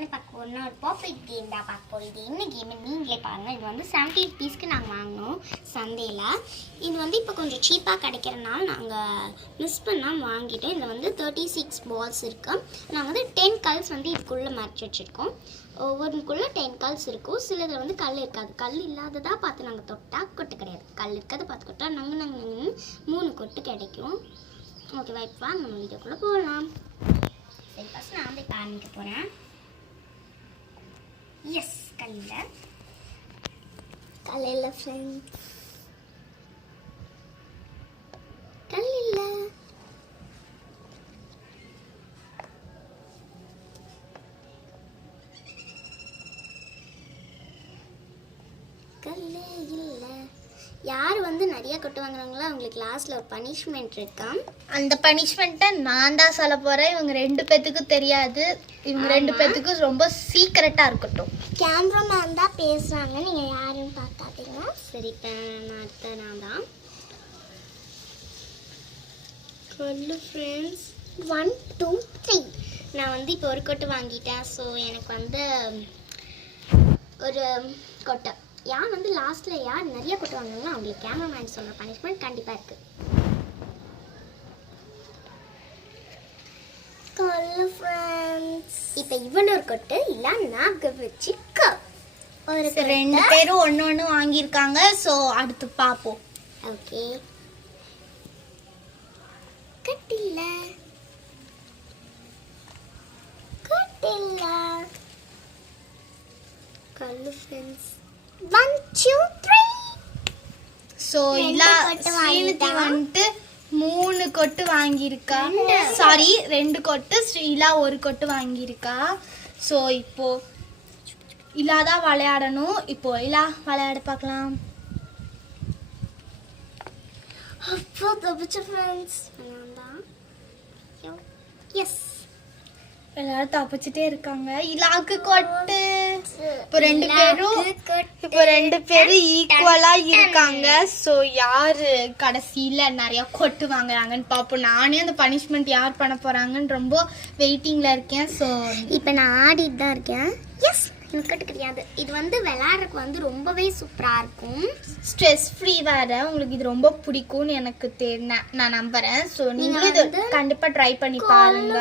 என்ன பார்க்க போறோம்னா ஒரு பாப்பெட் கேம் தான் பார்க்க போகிறோம். இது என்ன கேம் நீங்களே பாருங்கள். இது வந்து 70 rupeesக்கு நாங்கள் வாங்கினோம் சந்தையில். இது வந்து இப்போ கொஞ்சம் சீப்பாக கிடைக்கிறனால நாங்கள் மிஸ் பண்ணாமல் வாங்கிட்டோம். இதில் வந்து 36 balls இருக்குது. நாங்கள் வந்து 10 கல்ஸ் வந்து இதுக்குள்ளே மறைச்சி வச்சுருக்கோம். ஒவ்வொன்றுக்குள்ளே 10 கல்ஸ் இருக்கும். சிலதில் வந்து கல் இருக்காது. கல் இல்லாததாக பார்த்து நாங்கள் தொட்டால் கொட்டு கிடையாது. கல் இருக்கிறத பார்த்து கொட்டால் நாங்கள் 3 கொட்டு கிடைக்கும். ஓகே வைப்பா, நம்ம வீடியோக்குள்ளே போகலாம். சரி, ஃபஸ்ட் நான் வந்து இப்போ ஆரம்பிக்க போகிறேன். எஸ், கல்லில் ஃப்ரெண்ட்ஸ், கல்லில் கல்லே இல்லை. யார் வந்து நிறைய கொட்டு வாங்குறாங்களோ அவங்களுக்கு லாஸ்ட்டில் ஒரு பனிஷ்மெண்ட் இருக்காம். அந்த பனிஷ்மெண்ட்டை நான் தான் சொல்ல போகிறேன். இவங்க 2 பேத்துக்கும் தெரியாது. இவங்க 2 பேத்துக்கும் ரொம்ப சீக்கிரட்டாக இருக்கட்டும். கேமராமேன் தான் பேசுகிறாங்க, நீங்கள் யாரும் பார்க்காதீங்க. சரி, இப்போ நான் தான் சொல்லு ஃப்ரெண்ட்ஸ். 1 2 3 நான் வந்து இப்போ ஒரு கொட்டு வாங்கிட்டேன். ஸோ எனக்கு வந்து ஒரு கொட்டை. யார் வந்து லாஸ்ட்டில் யார் நிறைய கொட்டு வாங்குறாங்களோ அவங்களுக்கு கேமராமேன் சொல்கிற பனிஷ்மெண்ட் கண்டிப்பாக இருக்குது. இப்போ இவ்வளோ ஒரு கொட்டு இல்லை நாக வச்சுக்க ஒரு 2 பேரும் ஒன்று வாங்கியிருக்காங்க. ஸோ அடுத்து பார்ப்போம். ஓகே, கட்டில்ல கல்லு ஃப்ரெண்ட்ஸ். 1 2 3 ஸோ ஸ்ரீநிதி வந்துட்டு 3 கொட்டு வாங்கியிருக்கா. சாரி, 2 கொட்டு. ஸ்ரீலா 1 கொட்டு வாங்கியிருக்கா. ஸோ இப்போ இல்லாதான் விளையாடணும். இப்போ இல்லா விளையாட பார்க்கலாம். அப்போ தப்பிச்ச ஃப்ரெண்ட்ஸ். எஸ், எல்லாரும் தப்பிச்சுட்டே இருக்காங்க. இலாக்கு கொட்டு. இப்போ 2 பேரும் ஈக்குவலா இருக்காங்க. ஸோ யாரு கடைசியில நிறைய கொட்டு வாங்குறாங்கன்னு பார்ப்போம். நானே அந்த பனிஷ்மெண்ட் யார் பண்ண போறாங்கன்னு ரொம்ப வெயிட்டிங்ல இருக்கேன். ஸோ இப்போ நான் ஆடிட்டு தான் இருக்கேன். எஸ், எனக்கு கொட்டு கிடையாது. இது வந்து விளையாடுறதுக்கு வந்து ரொம்பவே சூப்பராக இருக்கும். ஸ்ட்ரெஸ் ஃப்ரீ வேற. உங்களுக்கு இது ரொம்ப பிடிக்கும்னு எனக்கு நான் நம்புறேன். ஸோ நீங்களும் இது கண்டிப்பா ட்ரை பண்ணி பாருங்க.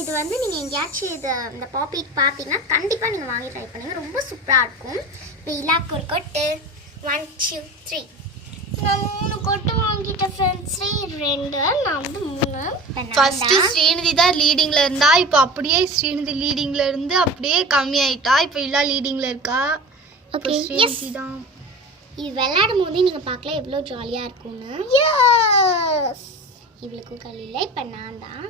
இது வந்து நீங்கள் எங்கேயாச்சும் இந்த பாப்பெட் பார்த்தீங்கன்னா கண்டிப்பாக நீங்கள் வாங்கி ட்ரை பண்ணுங்கள். ரொம்ப சூப்பராக இருக்கும். இப்போ இலாக்கு ஒரு கொட்டு. 1 2 3 நான் 3 கொட்டு வாங்கிட்டேன் ஃப்ரெண்ட்ஸ். 2 நான் வந்து 3. ஃபர்ஸ்ட் ஸ்ரீநிதி தான் லீடிங்ல இருந்தா. இப்போ அப்படியே ஸ்ரீநிதி லீடிங்ல இருந்து அப்படியே கம்மி ஆயிட்டா. இப்போ இல்லா லீடிங்ல இருக்கா. ஓகே, ஸ்ரீநிதி தான். இது விளையாடும் போதே நீங்கள் பார்க்கலாம் எவ்வளோ ஜாலியாக இருக்கும்னு. எஸ், இவளுக்கும் கல் இல்லை. இப்போ நான் தான்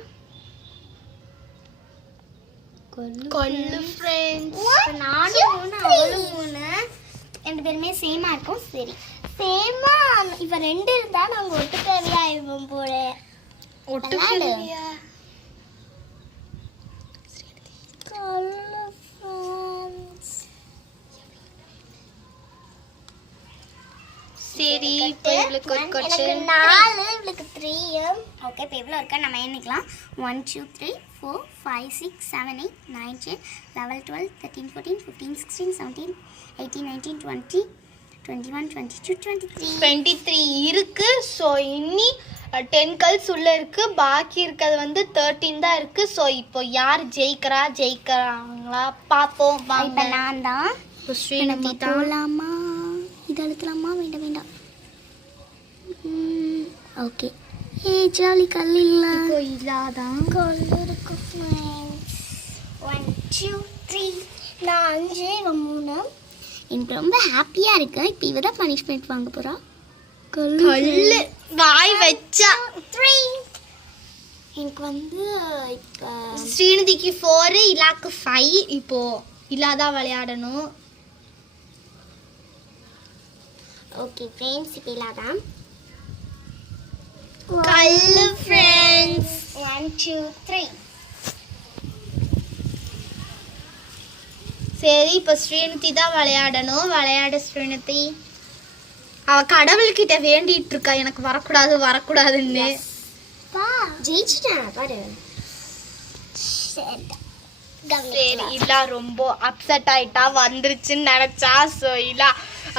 கொல்லு ஃப்ரெண்ட்ஸ். நானும் 3 அவளும் 3 2 பேருமே சேமா இருக்கும். சரி, சேமா இப்போ 2 இருந்தா நாங்கள் ஒட்டு தேவையாயிருவோம் போல. ஒட்டு சரி, இப்போ இவளுக்கு ஒரு கொட்டு. 4 இவளுக்கு 3. ஓகே, இப்போ எவ்வளோ இருக்கா நம்ம எண்ணிக்கலாம். 1 2 3 4 5 6 7 8 9 10 11 12 13 14 15 16 17 18 19 20 21 22 23 இருக்கு. ஸோ இன்னி 10 கல்ஸ் உள்ள இருக்கு. பாக்கி இருக்கிறது வந்து 13 தான் இருக்கு. ஸோ இப்போ யார் ஜெயிக்கிறாங்களா பார்ப்போம். இப்போ நான் தான். இப்போ ஸ்ரீநிதி தான். போகலாமா? இது அழுத்தலாமா? வேண்டாம். Okay, jolly. கல் இல்லை. இப்போ இல்லாதான் கல் இருக்கு ஃப்ரெண்ட்ஸ். 1 2 3 நான் 5 இவன் 3. எனக்கு ரொம்ப ஹாப்பியாக இருக்கு. இப்போ இவ தான் பனிஷ்மெண்ட் வாங்க போகிறா. கல்லு வாய் வச்சா 3. எனக்கு வந்து இப்போ ஸ்ரீநிதிக்கு 4, இலாக்கு 5. இப்போ இல்லாதான் விளையாடணும். ஓகே ஃப்ரெண்ட்ஸ், இப்போ இல்லாதான் கல்லு ஃப்ரெண்ட்ஸ். 1 2 3 சரி, இப்போ ஸ்ரீநிதி தான் விளையாடணும். விளையாட ஸ்ரீநிதி. அவ கடவுள்கிட்ட வேண்டிட்டு இருக்கா எனக்கு வரக்கூடாதுன்னு. ஜெயிச்சிட்டேன் பாரு. சரி இல்லா ரொம்ப அப்செட் ஆயிட்டா வந்துருச்சுன்னு நினைச்சா. ஸோ இல்லா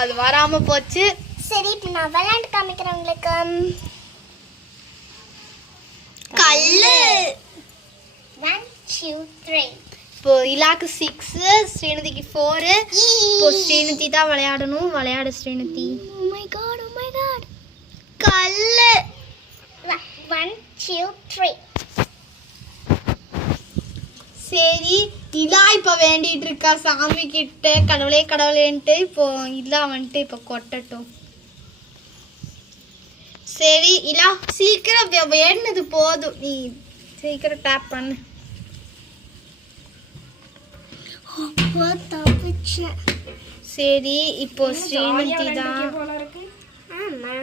அது வராம போச்சு. சரி இப்போ நான் விளையாண்டு காமிக்கிறேன் உங்களுக்கு. கல்லு. 1 2 3. இப்போ இலாக்கு 6, ஸ்ரீநிதிக்கு 4. இப்போ ஸ்ரீநிதி தான் விளையாடணும். விளையாடு Srinidhi. Oh my god, oh my god. கல்லு. 1 2 3. சரி இதா இப்ப வேண்டிட்டு இருக்கா சாமி கிட்ட, கடவுளே கடவுளேன்ட்டு. இப்போ இல்லா வந்துட்டு இப்ப கொட்டட்டும். சரி இல்லா சீக்கிரம் வேணுது போதும், நீ சீக்கிரம் டேப் பண்ணு. தப்பிச்சேன். சரி இப்போ ஸ்ரீநிதி தான். ஆமா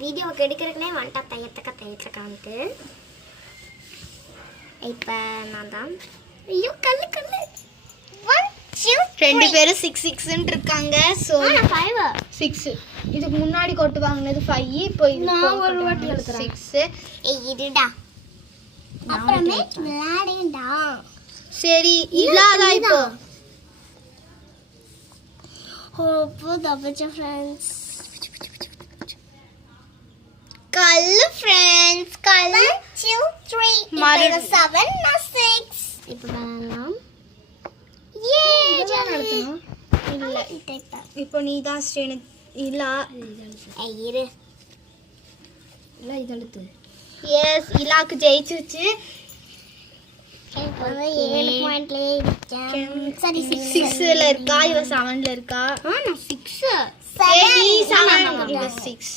வீடியோக்கு எடுக்கிறதுனே வந்துட்டா தையத்தக்கான்ட்டு. இப்போ நான் தான். ஐயோ கல்லு கல்லு. 1 2 ரெண்டு பேரும் 6 6ன்னு இருக்காங்க. ஸோ 5. 6 இதுக்கு முன்னாடி கொட்டு வாங்கினது 5. இப்போ நான் ஒரு வாட்டி எழுதுறேன். 6. ஏய் இருடா, அப்புறமே விளையாடேண்டா. சரி இல்லாதா இப்போ. ஓ தப்பிச்ச ஃப்ரெண்ட்ஸ். கல்லு ஃப்ரெண்ட்ஸ் கல்லு. 1 2 3. மறு- 7 நான் 6. இப்போ பண்ணலாம். ஏ நடத்தணும் இல்ல. இப்போ நீ தான் ஸ்ரீநிதி. இல்லா ஏய் இரு. எஸ் இலாக்கு ஜெயிச்சிருச்சு. இப்போ வந்து 7 பாயிண்ட்லயே இருக்கேன். சரி 6ல இருக்கா, இவ 7ல இருக்கா. நான் 6. சரி 7 இவ 6.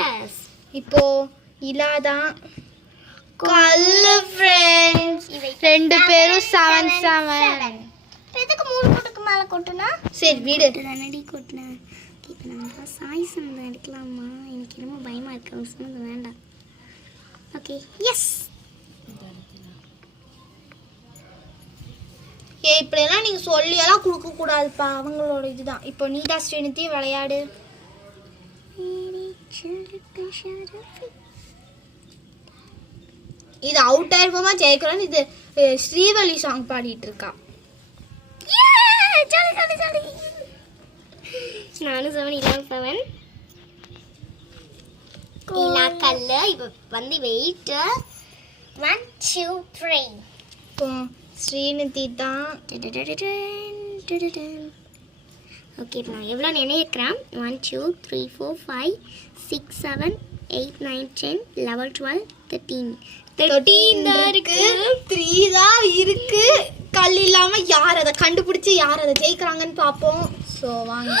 எஸ் இப்போ இலாதான் கல்லு ஃப்ரெண்ட்ஸ். ரெண்டு பேரும் 7 7. எதுக்கு 3 கொட்டுக்கு மேல கொட்டுனா? சரி வீடு. தானடி கொட்டுனேன். இப்போ நம்ம சாய் சொன்னதை எடுக்கலாமா? எனக்கு ரொம்ப பயமா இருக்கு. அவங்க சொன்னது வேண்டாம். Okay yes. இப்படியெல்லாம் நீங்க சொல்லியெல்லாம் கொடுக்க கூடாதுப்பா, அவங்களோட இதுதான். இப்போ நீதா ஸ்ரீநிதி விளையாடு. இது அவுட் ஆயிருப்போமா ஜெயிக்கிறோம். இது ஸ்ரீவள்ளி சாங் பாடிட்டு இருக்கா. Jolly jolly jolly. நானும் 7 11 7. இல்லா கல்லு. இப்போ வந்து வெயிட் 1 2 3. இப்போ ஸ்ரீநிதி தான். ஓகே இப்போ நான் எவ்வளோ நினைக்கிறேன்? 1 2 3 4 5 6 7 8 9 10 11 12 13. 13 தான் இருக்கு. 3 தான் இருக்கு. கல் இல்லாம யார் அதை கண்டுபிடிச்சு யார் அதை ஜெயிக்கிறாங்கன்னு பார்ப்போம். ஸோ வாங்க.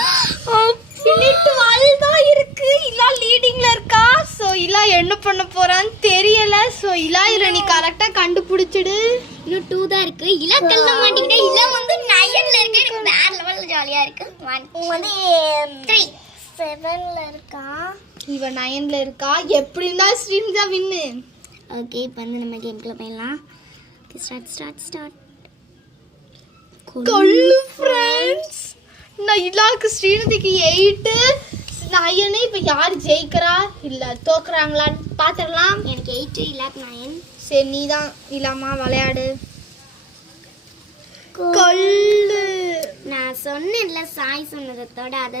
12 தான் இருக்கு. இல்லா லீடிங்ல இருக்கா. ஸோ இல்லா என்ன பண்ண போறான்னு தெரியல. ஸோ இல்லா இதில் நீ கரெக்டாக கண்டுபிடிச்சிடு. இன்னும் 2 தான் இருக்கு. இலக்கல்ல மாட்டிக்கிட்டே இல்ல வந்து 9ல இருக்கு. எனக்கு வேற லெவல்ல ஜாலியா இருக்கு. 1 வந்து 3 7ல இருக்கா. இவ 9ல இருக்கா. எப்படி இருந்தா ஸ்ரீனிதா வின்னு. ஓகே இப்போ வந்து நம்ம கேம்க்குள்ள போயிடலாம். Okay start. கொல்லு ஃப்ரெண்ட்ஸ். நான் இல்லாக்கு ஸ்ரீநிதிக்கு 8 9. இப்போ யார் ஜெயிக்கிறா இல்ல தோக்குறாங்களான்னு பார்த்துடலாம். எனக்கு 8 இல்லாக்கு 9. சரி நீ தான் இல்லாமா விளையாடு. கொல்லு. நான் சொன்னேன்ல சாய் சொன்னதை தொடாது.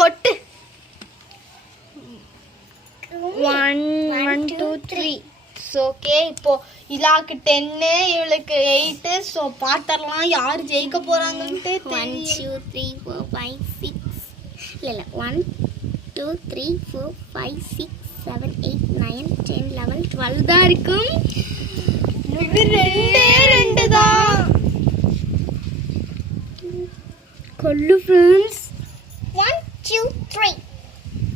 கொட்டு. 1 1 2 3. ஓகே இப்போ இலாக்கு 10 இவளுக்கு 8. ஸோ பார்த்துடலாம் யார் ஜெயிக்க போறாங்கன்ட்டு. 1 2 3 4 5 6 இல்ல 1 2 3 4 5 6 7 8 9 10 11 12 தான் இருக்கும். இது 2 தான். கொல்லு ஃப்ரெண்ட்ஸ். 1 2 3.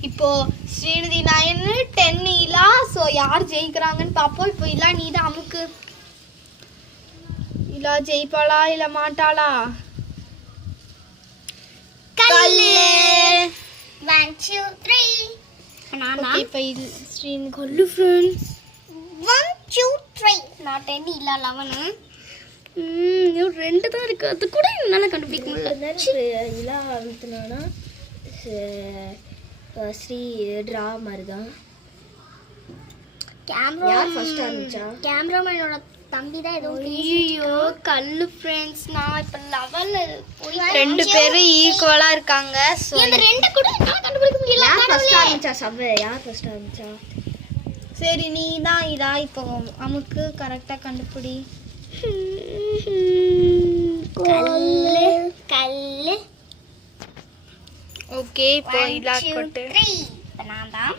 இப்போ ஸ்ரீநிதி 9 10 இல்லா. ஸோ யார் ஜெயிக்கிறாங்கன்னு பார்ப்போம். இப்போ இல்லா நீ தான் அமுக்கு. இல்லா ஜெயிப்பாளா இல்ல மாட்டாளா? கல்லு. 1 2 3. நானா இப்போ ஸ்ரீநிதி கொல்லு ஃப்ரெண்ட்ஸ். 1 2 3. நான் 10 இல்ல 11. இன்னும் 2 தான் இருக்கு. அது கூட என்னால கண்டுபிடிக்க முடியல. இலா அழுத்தினா ஸ்ரீ ட்ரா மாதிரி தான். யார் ஃபர்ஸ்ட் ஆரம்பிச்சா? கேமராமேனோட தம்பி தான் ஏதோ ஐயோ கல்லு ஃப்ரெண்ட்ஸ். நான் இப்ப லெவல்ல போய் ரெண்டு பேரும் ஈக்குவலா இருக்காங்க. சோ இந்த ரெண்டு கூட என்னால கண்டுபிடிக்க முடியல. யார் ஃபர்ஸ்ட் ஆரம்பிச்சா? சவ்வே யார் ஃபர்ஸ்ட் ஆரம்பிச்சா? சரி நீ தான் இதா இப்போ அமுக்கு கரெக்டா கண்டுபிடி. கல்லு கல்லு. ஓகே இப்போ இதா கொட்டு. இப்போ நான் தான்.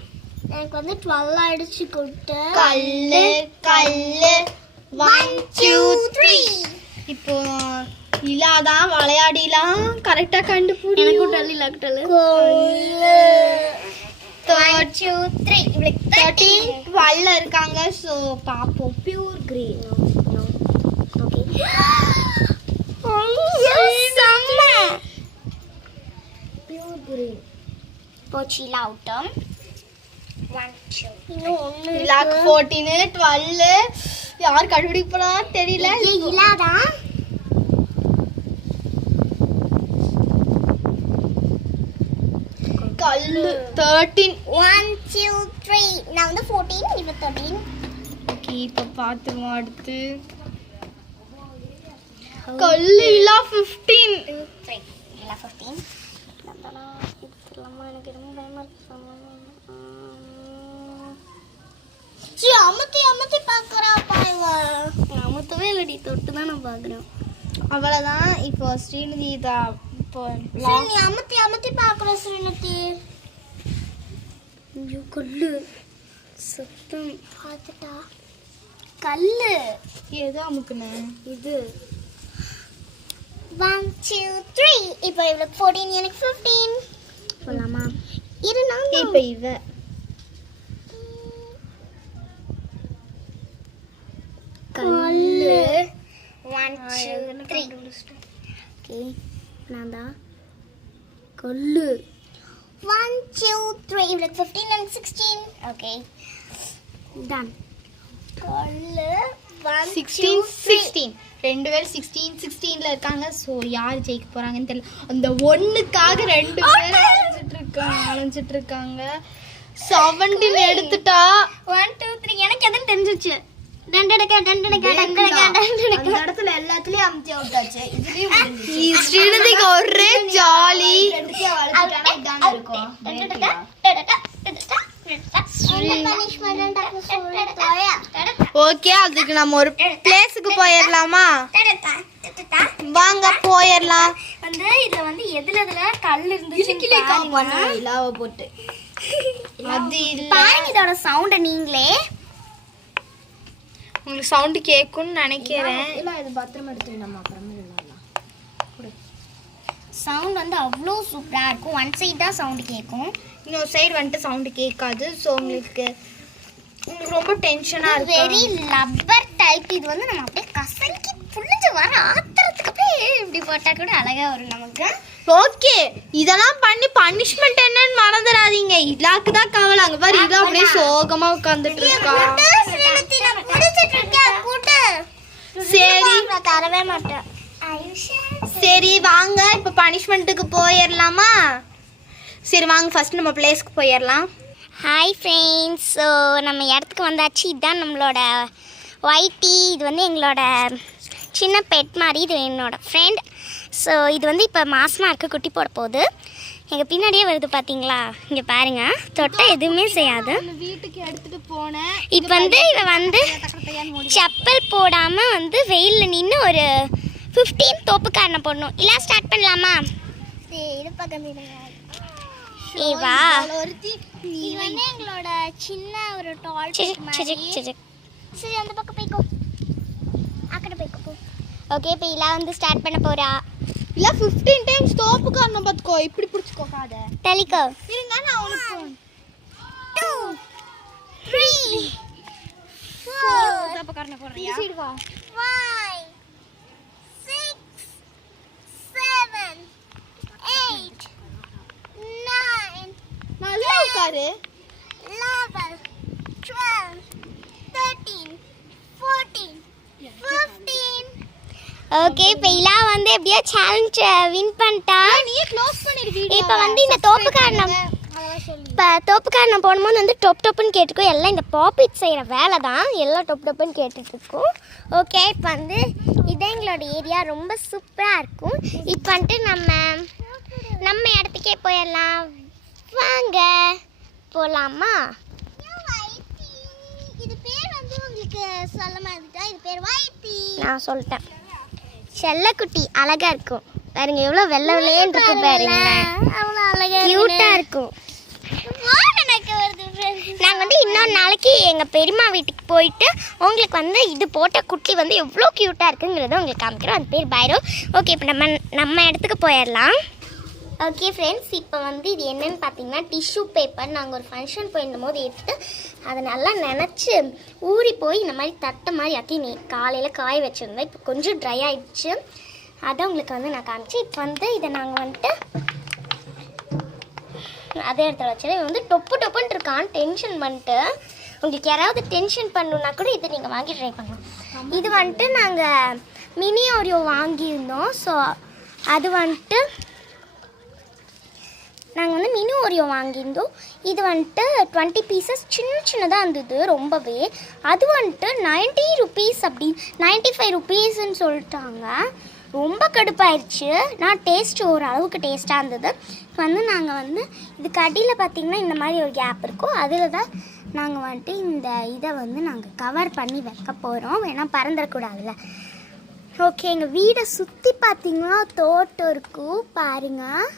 எனக்கு வந்து 12 ஆயிடுச்சு கொட்டு. கல்லு கல்லு 1 2 3. இப்போ இலாதான் விளையாடிலாம் கரெக்டா கண்டுபிடி. எனக்கு டல்லி லாக்டல். கல்லு 1 2 3. இவளே 13 12 இருக்காங்க. சோ பாப்போம். Pure green. Okay. Pure green போச்சில அவுட்டம். 1 2. இன்னும் ஒன்னு இலாக் 14 12 யார் கண்டுபிடிக்க போறா தெரியல. இலாதான். கல்லு 13 1 2 3. நான் வந்து 14 இவ 13. ஓகே இப்போ பாத்துருவோம் அடுத்து. கல்லு இல்ல 15 2 3. இல்ல 15. நந்தனா இதுலமா எனக்கு ரொம்ப பயமா இருக்கு. அமுத்தி பாக்குறா பாய்வா. அமுத்தவே இல்லடி, தொட்டு தான் நான் பாக்குறேன். அவ்வளவுதான். இப்போ ஸ்ரீநிதி இதா இப்போ நீ அமுத்தி பாக்குற ஸ்ரீநிதி. ஐயோ கல்லு சத்தம் பார்த்துட்டா. கல்லு ஏதோ அமுக்குனே இது 1 2 3. இப்போ இவளுக்கு 14 எனக்கு 15. போலாமா? இரு நான் இப்போ இவ கல்லு 1 2 3. ஓகே நான் தான். கல்லு 1 2 3. இவளுக்கு 15 and 16. Okay done. கல்லு 1 16 16 ரெண்டு பேரும் 16 16ல இருக்காங்க. சோ யார் ஜெயிக்க போறாங்கன்னு தெரியல. அந்த ஒண்ணுக்காக ரெண்டு பேரும் அலைஞ்சிட்டு இருக்காங்க. 17 எடுத்துட்டா. 1 2 3. எனக்கு எதுன்னு தெரிஞ்சிச்சு. டண்டடக்க அந்த இடத்துல எல்லாத்துலயும் அமுத்தி அவுட்டாச்சு. இதுலயும் ஸ்ரீநிதிக்கு ஒரே ஜாலி. ஓகே அதுக்கு நம்ம ஒரு பிளேஸுக்கு போயிடலாமா? வாங்க போயிடலாம். வந்து இதுல வந்து எதுல கல் இருந்துச்சு போட்டு அது இல்ல. பாருங்க இதோட சவுண்ட நீங்களே. உங்களுக்கு சவுண்ட் கேக்கும்னு நினைக்கிறேன். இல்ல இது பத்திரமா எடுத்து நம்ம அப்புறமே விளையாடலாம். சவுண்ட் வந்து அவ்வளோ சூப்பரா இருக்கும். ஒன் சைடு தான் சவுண்ட் கேட்கும், இன்னொரு சைடு வந்துட்டு சவுண்ட் கேட்காது. ஸோ உங்களுக்கு ரொம்ப டென்ஷனா இருக்கு. Very rubber type. இது வந்து நம்ம அப்படியே கசங்கி புளிஞ்சு வர ஆத்திரத்துக்கு அப்படியே இப்படி போட்டா கூட அழகா வரும் நமக்கு. ஓகே இதெல்லாம் பண்ணி பனிஷ்மெண்ட் என்னன்னு மறந்துடாதீங்க. இலாக்கு தான் கவலை. அங்க பாரு இது அப்படியே சோகமா உட்கார்ந்துட்டு இருக்கா. சரி தரவே மாட்டேன். சரி வாங்க இப்போ பனிஷ்மெண்ட்டுக்கு போயிடலாமா? சரி வாங்க ஃபர்ஸ்ட் நம்ம பிளேஸ்க்கு போயிடலாம். ஹாய் ஃப்ரெண்ட்ஸ், ஸோ நம்ம இடத்துக்கு வந்தாச்சு. இதுதான் நம்மளோட ஒயிட்டி. இது வந்து எங்களோட சின்ன பெட் மாதிரி. இது என்னோட ஃப்ரெண்ட். ஸோ இது வந்து இப்போ மாசமாக இருக்க குட்டி போட போகுது. எங்கள் பின்னாடியே வருது பார்த்தீங்களா? இங்கே பாருங்க, தொட்டை எதுவுமே செய்யாது. வீட்டுக்கு எடுத்துட்டு போனேன். இப்போ வந்து இவ வந்து செப்பல் போடாமல் வந்து வெயிலில் நின்று ஒரு 15 தோப்புக்காரனை போடணும். இல்லை ஸ்டார்ட் பண்ணலாமா? ஏவா இது வந்து எங்களோட சின்ன ஒரு டால் சரி அந்த பக்கம் போய்க்கோ, அக்கட போய்க்கோ போ. ஓகே இப்போ இலா வந்து ஸ்டார்ட் பண்ண போறா. இல்ல 15 டைம்ஸ் ஸ்டாப் காரணம் பாத்துக்கோ. இப்படி புடிச்சுக்கோ காத. டெலிகோ இருங்க நான் உனக்கு 2 3 4 ஸ்டாப் காரணம் போறியா? சைடு வா. 5 6 7 8 9 நல்லா உட்காரு. 11 12 13 14 15. ஓகே இப்போ இலா வந்து எப்படியோ சேலஞ்ச் வின் பண்ணிட்டா. நீயே க்ளோஸ் பண்ணிடு வீடியோ. இப்போ வந்து இந்த தோப்புக்காரனை இப்போ தோப்புக்காரன் போகும்போது வந்து டொப் டொப்புன்னு கேட்டுக்கோ. எல்லாம் இந்த பாப்பிட் செய்கிற வேலை தான், எல்லாம் டொப் டொப்புன்னு கேட்டுட்ருக்கோம். ஓகே, இப்போ வந்து இதான் எங்களோட ஏரியா, ரொம்ப சூப்பராக இருக்கும். இப்போ வந்துட்டு நம்ம இடத்துக்கே போயிடலாம். வாங்க போகலாமா? இது பேர் வந்து உங்களுக்கு சொல்ல மாதிரிட்டா, இது பேர் வைத்தி. நான் சொல்லிட்டேன். செல்லக்குட்டி அழகாக இருக்கும் பாருங்க, எவ்வளோ வெள்ளை வெள்ளையன்னு இருக்கு பாருங்க, அவ்வளோ அழகாக க்யூட்டாக இருக்கும். நாங்கள் வந்து இன்னொரு நாளைக்கு எங்கள் பெரியம்மா வீட்டுக்கு போயிட்டு உங்களுக்கு வந்து இது போட்ட குட்டி வந்து எவ்வளோ க்யூட்டாக இருக்குங்கிறத உங்களுக்கு காமிக்கிறோம். அது பேர் பைரோ. ஓகே, இப்போ நம்ம இடத்துக்கு போயிடலாம். ஓகே ஃப்ரெண்ட்ஸ், இப்போ வந்து இது என்னென்னு பார்த்தீங்கன்னா டிஷ்யூ பேப்பர். நாங்கள் ஒரு ஃபங்க்ஷன் போயிருந்த போது எடுத்து அதை நல்லா நினச்சி ஊறி போய் இந்த மாதிரி தட்டை மாதிரி ஆக்கி காலையில் காய வச்சுருந்தேன். இப்போ கொஞ்சம் ட்ரை ஆகிடுச்சு, அதை உங்களுக்கு வந்து நான் காமிச்சேன். இப்போ வந்து இதை நாங்கள் வந்துட்டு அதே இடத்துல வச்சு வந்து டொப்பு டொப்புன்னு இருக்கான் டென்ஷன் பண்ணிட்டு. உங்களுக்கு யாராவது டென்ஷன் பண்ணணுன்னா கூட இதை நீங்கள் வாங்கி ட்ரை பண்ணலாம். இது வந்துட்டு நாங்கள் மினி ஓரியோ வாங்கியிருந்தோம். ஸோ அது வந்துட்டு நாங்கள் வந்து மினி ஓரியோ வாங்கியிருந்தோம். இது வந்துட்டு 20 பீசஸ் சின்னதாக இருந்தது ரொம்பவே. அது வந்துட்டு 90 ருபீஸ் அப்படி 95 ருபீஸ்ன்னு சொல்லிட்டாங்க. ரொம்ப கடுப்பாயிடுச்சு. நான் டேஸ்ட் ஓரளவுக்கு டேஸ்ட்டாக இருந்தது. வந்து நாங்கள் வந்து இதுக்கு அடியில் பார்த்திங்கன்னா இந்த மாதிரி ஒரு கேப் இருக்கும், அதில் தான் நாங்கள் வந்துட்டு இந்த இதை வந்து நாங்கள் கவர் பண்ணி வைக்க போகிறோம், வேணா பறந்துடக்கூடாதுல்ல. ஓகே, எங்கள் வீடை சுற்றி பார்த்திங்கன்னா தோட்டம் இருக்கும் பாருங்கள்.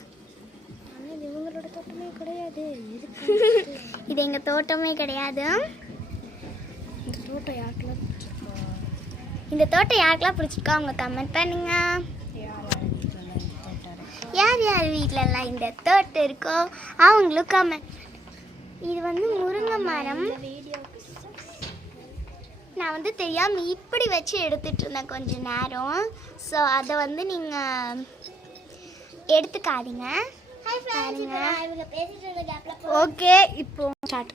இது இவங்களோட தோட்டமே கிடையாது, இது எங்கள் தோட்டமே கிடையாது. இந்த தோட்டம் யாருக்கெல்லாம் பிடிச்சிருக்கோ அவங்க கமெண்ட் பண்ணுங்க. யார் யார் வீட்டிலலாம் இந்த தோட்டம் இருக்கோ அவங்களும் கமெண்ட். இது வந்து முருங்கை மரம். நான் வந்து தெரியாமல் இப்படி வச்சு எடுத்துகிட்டு இருந்தேன் கொஞ்ச நேரம். ஸோ அதை வந்து நீங்கள் எடுத்துக்காதீங்க. ஓகே, இப்போ ஸ்டார்ட்.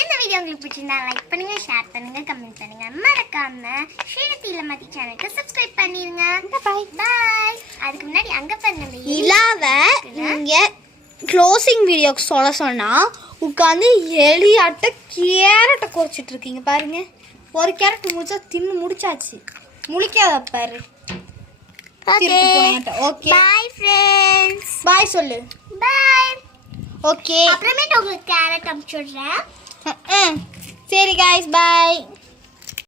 இந்த வீடியோ உங்களுக்கு பிடிச்சிருந்தா லைக் பண்ணுங்க, ஷேர் பண்ணுங்க, கமெண்ட் பண்ணுங்க. மறக்காம ஸ்ரீநிதி இல்லமதி சேனலுக்கு சப்ஸ்கிரைப் பண்ணிருங்க. பாய் பாய். அதுக்கு முன்னாடி அங்க பாருங்க, இலாவை நீங்க க்ளோசிங் வீடியோக்கு சொல்ல சொன்னா உட்காந்து எலியாட்ட கேரட்டை குறைச்சிட்டு இருக்கீங்க பாருங்க. ஒரு கேரட் முடிச்சா தின்னு முடிச்சாச்சு, முழிக்காத பாரு. Okay bye friends. பாய் சொல்லு. பாய். ஓகே, அப்புறமேட்டு உங்களுக்கு கேரட் அனுப்பிச்சு விடுறேன். சரி guys, bye.